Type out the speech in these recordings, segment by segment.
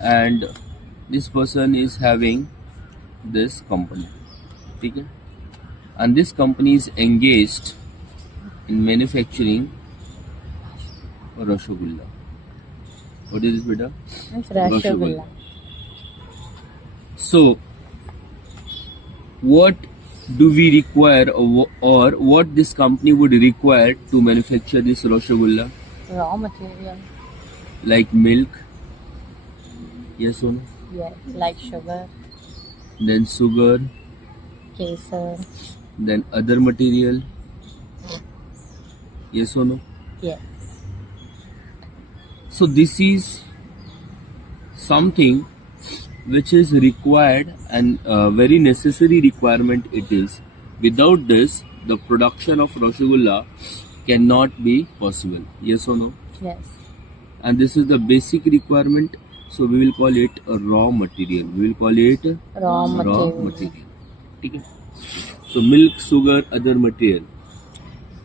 and this person is having this company. Okay? And this company is engaged in manufacturing Rasgulla. What is this, beta? It's Rasgulla. So, what do we require, or what this company would require to manufacture this Rasgulla? Raw material. Like milk? Yes or no? Yes. Like sugar, Then sugar, kesar. then other material? Yes or no? Yes. So this is something which is required and very necessary requirement it is. Without this, the production of Rasgulla cannot be possible. Yes or no? Yes. And this is the basic requirement. So we will call it a raw material. We will call it Raw material. material. Okay? So milk, sugar, other material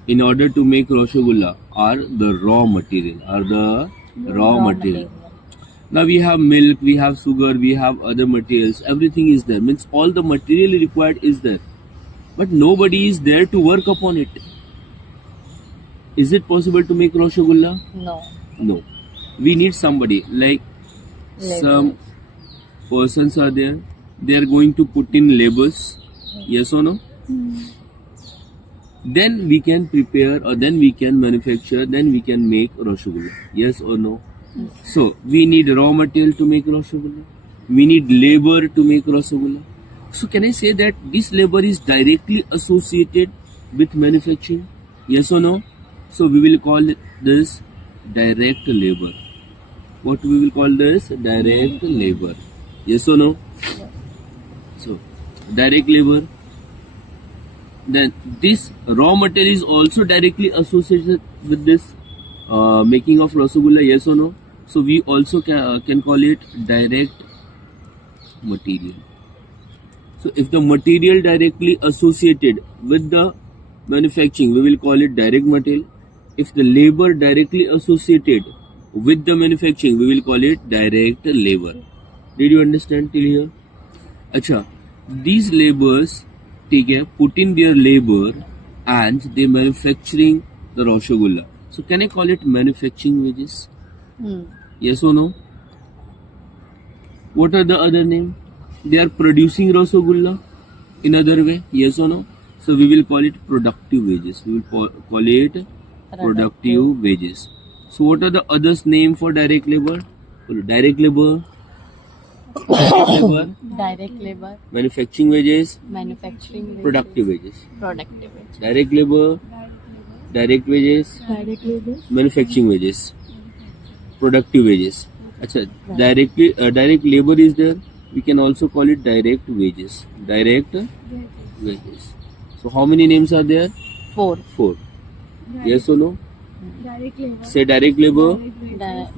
in order to make Rasgulla are the raw material. Raw material. Now we have milk, we have sugar, we have other materials. Everything is there. Means all the material required is there. But nobody is there to work upon it. Is it possible to make Rasgulla? No. No. We need somebody. Like some persons are there. They are going to put in labels. Yes or no? Then we can prepare, or then we can manufacture, then we can make Rasgulla. Yes or no? So we need raw material to make Rasgulla. We need labor to make Rasgulla. So can I say that this labor is directly associated with manufacturing? Yes or no? So we will call this direct labor. What we will call this? Direct labor. Yes or no? So direct labor. Then this raw material is also directly associated with this making of Rasgulla. Yes or no? So we also can call it direct material. So if the material directly associated with the manufacturing, we will call it direct material. If the labor directly associated with the manufacturing, we will call it direct labor. Did you understand till here? Acha, these laborers put in their labor and they manufacturing the Rasgulla. So can I call it manufacturing wages? Yes or no? What are the other name? They are producing Rasgulla in other way. Yes or no? So we will call it productive wages. We will call it productive wages. So what are the others name for direct labor? Direct labor, Direct labor. manufacturing wages, Manufacturing wages. productive wages. Productive wages. Direct labor, direct wages, Direct labor. manufacturing wages, productive wages. Achha, direct labor is there. We can also call it direct wages. Direct wages. So how many names are there? 4. 4. Yes or no? Direct labor. Say direct labor,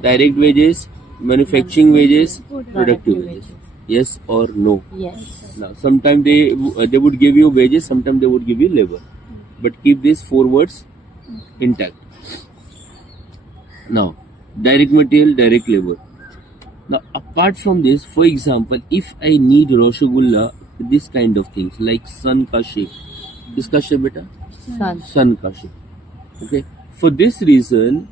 direct wages, manufacturing wages, productive wages. Yes or no? Yes. Now, sometimes they would give you wages, sometimes they would give you labor. But keep these 4 words intact. Now, direct material, direct labor. Now, apart from this, for example, if I need Rasgulla, this kind of things like sun ka shape. Kiska shape beta? Sun ka shape. Okay. For this reason,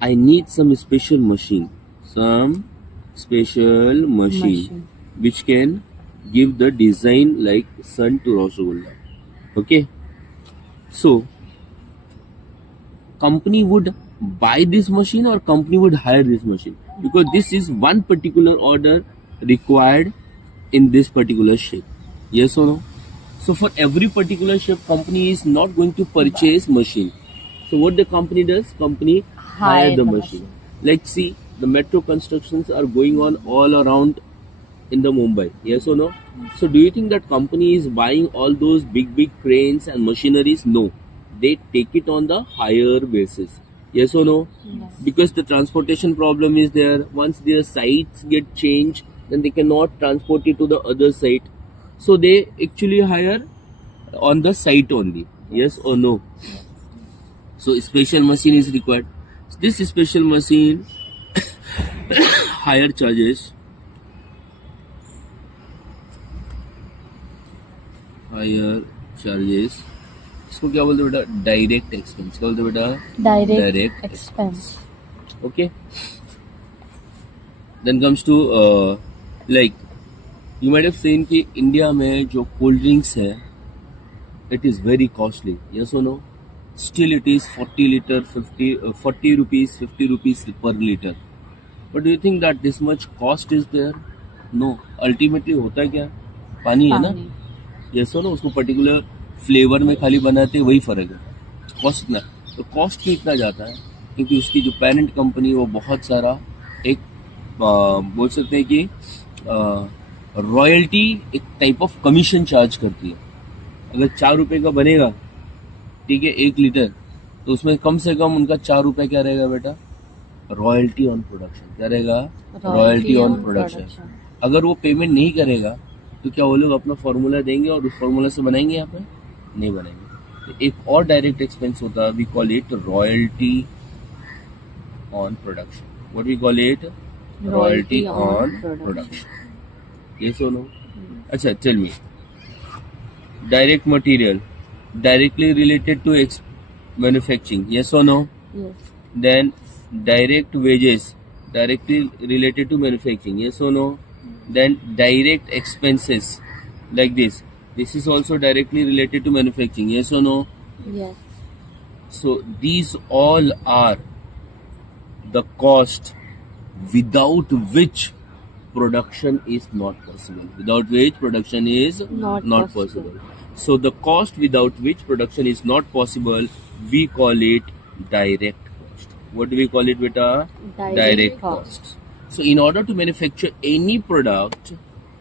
I need some special machine. Some special machine which can give the design like sun to Rasgulla. Okay. So, company would buy this machine or company would hire this machine, because this is one particular order required in this particular shape. Yes or no? So for every particular shape, company is not going to purchase machine. So what the company does? Company hire the machine. Like see, the metro constructions are going on all around in the Mumbai. Yes or no? So do you think that company is buying all those big cranes and machineries? No. They take it on the hire basis. Yes or no? Yes. Because the transportation problem is there. Once their sites get changed, then they cannot transport it to the other site. So they actually hire on the site only. Yes or no? So special machine is required. This special machine higher charges higher charges, इसको क्या बोलते हैं बेटा? Direct expense. क्या बोलते हैं बेटा? Direct expense. Okay. Then comes to like you might have seen कि इंडिया में जो कोल्ड ड्रिंक्स है it is very costly. Yes or no? Still it is 40 rupees, 50 rupees per liter. But do you think that this much cost is there? No. Ultimately होता क्या? पानी है ना? पानी. Yes or no? उसको particular flavour में खाली बनाते हैं, वही फर्क है. कॉस्ट इतना, तो कॉस्ट भी इतना जाता है क्योंकि उसकी जो पेरेंट कंपनी वो बहुत सारा एक बोल सकते हैं कि रॉयल्टी, एक टाइप ऑफ कमीशन चार्ज करती है. अगर 4 रुपए का बनेगा, ठीक है, 1 लीटर, तो उसमें कम से कम उनका 4 रुपए क्या रहेगा बेटा? Royalty on production. क्या रहेगा? Royalty on production. अगर वो पेमेंट नहीं करेगा तो क्या वो लोग अपना फॉर्मूला देंगे और उस फॉर्मूला से बनाएंगे? यहाँ पे नहीं बनाएंगे. तो एक और डायरेक्ट एक्सपेंस होता है, we call it royalty on production. What we call it? Royalty on production. ये सुनो. अच्छा, tell me, direct material directly related to manufacturing, yes or no? Yes. Then direct wages directly related to manufacturing, yes or no? Then direct expenses like this is also directly related to manufacturing, yes or no? Yes. So these all are the cost without which production is not possible. Without which production is not possible. So the cost without which production is not possible, we call it direct cost. What do we call it, beta? Direct cost. So in order to manufacture any product,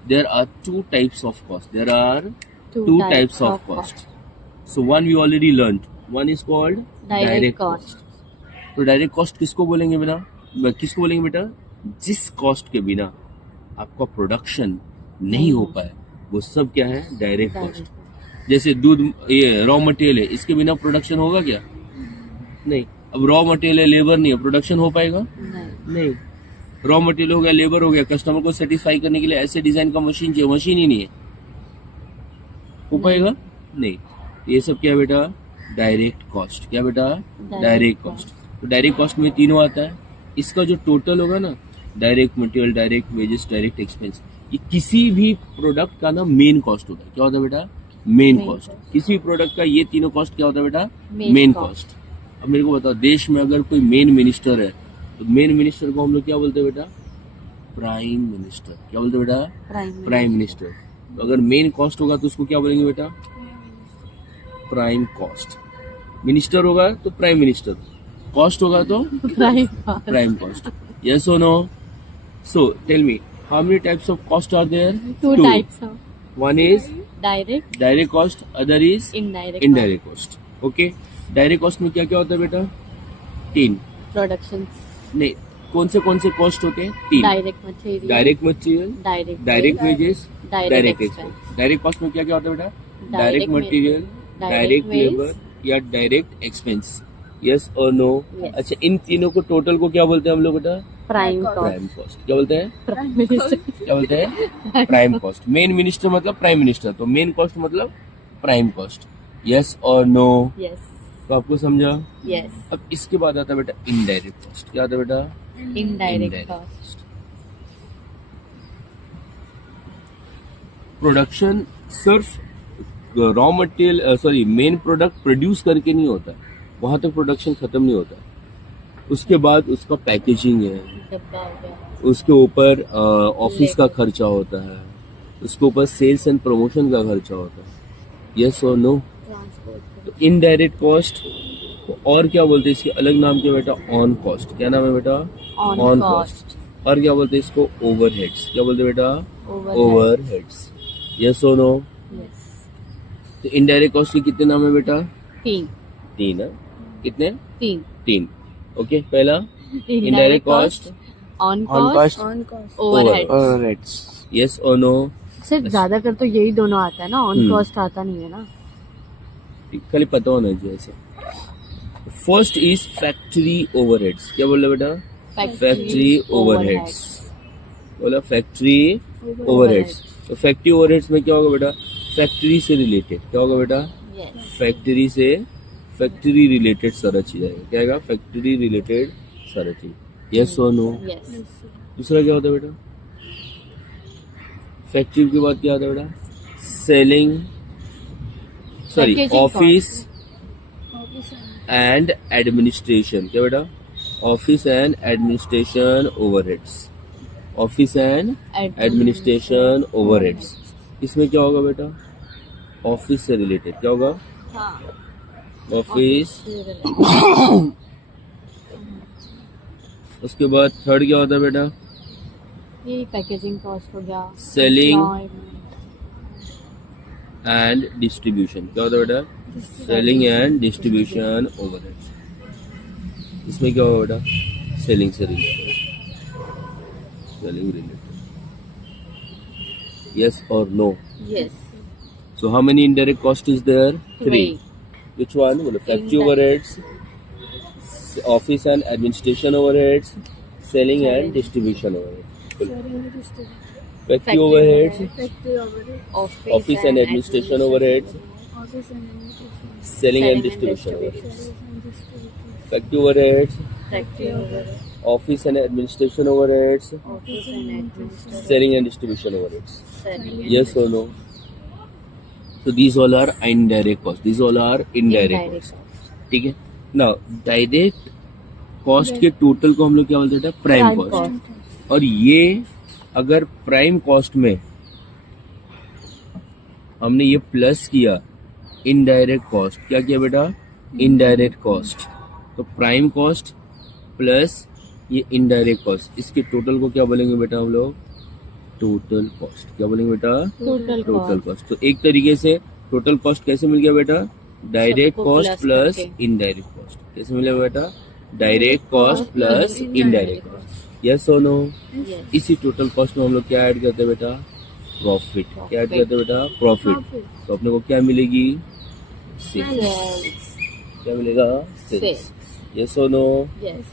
there are two types of cost. There are two types of cost. So one we already learned. One is called direct cost. तो direct cost किसको बोलेंगे बेटा? जिस cost के बिना आपका production नहीं हो पाए, वो सब क्या है? Direct cost. जैसे दूध, ये रॉ मटेरियल है, इसके बिना प्रोडक्शन होगा क्या? नहीं. अब रॉ मटेरियल है, लेबर नहीं है, प्रोडक्शन हो पाएगा? नहीं. रॉ मटेरियल हो गया, लेबर हो गया, कस्टमर को सेटिस्फाई करने के लिए ऐसे डिजाइन का मशीन चाहिए, मशीन ही नहीं है, हो पाएगा? नहीं. ये सब क्या है बेटा? Direct cost. क्या बेटा? Direct cost. तो डायरेक्ट कॉस्ट में तीनों आता है. इसका जो टोटल होगा ना, direct material, direct wages, direct expense, ये किसी भी प्रोडक्ट का ना मेन कॉस्ट होता है. क्या होता है बेटा? Main cost. किसी भी प्रोडक्ट का ये तीनों कॉस्ट क्या होता है बेटा? Main cost. अब मेरे को बताओ, देश में अगर कोई मेन मिनिस्टर है तो मेन मिनिस्टर को हम लोग क्या बोलते हैं बेटा? Prime minister. क्या बोलते हैं बेटा? Prime minister. तो अगर मेन कॉस्ट होगा तो उसको क्या बोलेंगे बेटा? Prime cost. मिनिस्टर होगा तो प्राइम मिनिस्टर, कॉस्ट होगा तो प्राइम कॉस्ट. यस और no? So tell me, how many types of cost are there? Two types of One is direct cost, other is indirect cost. Okay. Direct cost में क्या क्या होता है बेटा? 3. productions. नहीं, कौन से कॉस्ट होते हैं? 3. Direct material, direct wages, direct expense. Direct cost में क्या क्या होता है बेटा? डायरेक्ट मटेरियल, डायरेक्ट लेबर या डायरेक्ट एक्सपेंस. यस और नो? अच्छा, इन तीनों को टोटल को क्या बोलते हैं हम लोग बेटा? Prime cost. क्या बोलते हैं? क्या बोलते हैं? Prime cost. मेन मिनिस्टर मतलब प्राइम मिनिस्टर, तो मेन कॉस्ट मतलब प्राइम कॉस्ट. यस और नो? Yes. तो आपको समझा? Yes. अब इसके बाद आता है बेटा इनडायरेक्ट कॉस्ट. क्या आता है बेटा? Indirect cost. प्रोडक्शन सिर्फ raw material main product produce करके नहीं होता, वहां तक प्रोडक्शन खत्म नहीं होता. उसके बाद उसका पैकेजिंग है, डब्बा हो गया. उसके ऊपर ऑफिस का खर्चा होता है, उसके ऊपर सेल्स एंड प्रमोशन का खर्चा होता है. यस और नो? तो इनडायरेक्ट कॉस्ट और क्या बोलते हैं? इसके अलग नाम क्या बेटा? On cost. क्या नाम है बेटा? On cost. और क्या बोलते हैं इसको? ओवरहेड्स. क्या बोलते हैं बेटा? ओवरहेड्स. यस और नो? Yes. तो इनडायरेक्ट कॉस्ट के कितने नाम है बेटा? 3 है. कितने? 3. ओके. पहला indirect cost, on cost, overheads. Yes और नो? सिर्फ ज्यादा कर तो यही दोनों आता है ना, ऑन कॉस्ट आता नहीं है ना. खाली पता होना चाहिए ऐसे. First is factory overheads. क्या बोल रहे बेटा? Factory overheads. बोला फैक्ट्री ओवरहेड्स. तो फैक्ट्री ओवरहेड्स में क्या होगा बेटा? फैक्ट्री से रिलेटेड क्या होगा बेटा? Yes. फैक्ट्री रिलेटेड सारा चीज आएगा. क्या आएगा? फैक्ट्री रिलेटेड सारा चीज. यस और नो? Yes. दूसरा क्या होता है बेटा? फैक्ट्री के बाद क्या आता है बेटा? Selling, sorry, Packaging office and administration. क्या बेटा? Office and administration overheads. Office and administration overheads. इसमें क्या होगा बेटा? ऑफिस से रिलेटेड. क्या होगा? हाँ. ऑफिस. उसके बाद थर्ड क्या होता है बेटा? ये पैकेजिंग कॉस्ट हो गया. Selling. Employment. And distribution. क्या होता है बेटा? Selling and distribution overheads. इसमें क्या होगा बेटा? सेलिंग से रिलेटेड. Selling related. यस और no? Yes. So how many indirect cost is there? 3. Three. Which one? Well, factory Indirect. overheads, office and administration overheads, selling and distribution overheads. Factory overheads, office and administration overheads, selling and distribution overheads. Factory overheads, Factory overhead. office and administration overheads, Office and administration. selling and distribution overheads. Selling. Yes or no? So these all are indirect costs. These all are indirect Indirect costs. ठीक है. Now direct cost के total को हम लोग क्या बोलते हैं? Prime Prime cost. और ये अगर प्राइम कॉस्ट में हमने ये प्लस किया इनडायरेक्ट कॉस्ट. क्या किया बेटा? Indirect cost. तो प्राइम कॉस्ट प्लस ये इनडायरेक्ट कॉस्ट, इसके टोटल को क्या बोलेंगे बेटा हम लोग? Total cost. क्या बोलेंगे बेटा? Total total cost. कॉस्ट. तो एक तरीके से टोटल कॉस्ट कैसे मिल गया बेटा? डायरेक्ट सबको कॉस्ट plus प्लस करके. Indirect cost. कैसे मिला बेटा? Direct cost plus indirect cost. Yes और नो? Yes. इसी टोटल कॉस्ट में हम लोग क्या ऐड करते हैं बेटा? प्रॉफिट. क्या ऐड करते हैं बेटा? प्रॉफिट. तो अपने को क्या मिलेगी? सेल्स. Sales. क्या मिलेगा? सेल्स. Sales. यस और नो? Yes.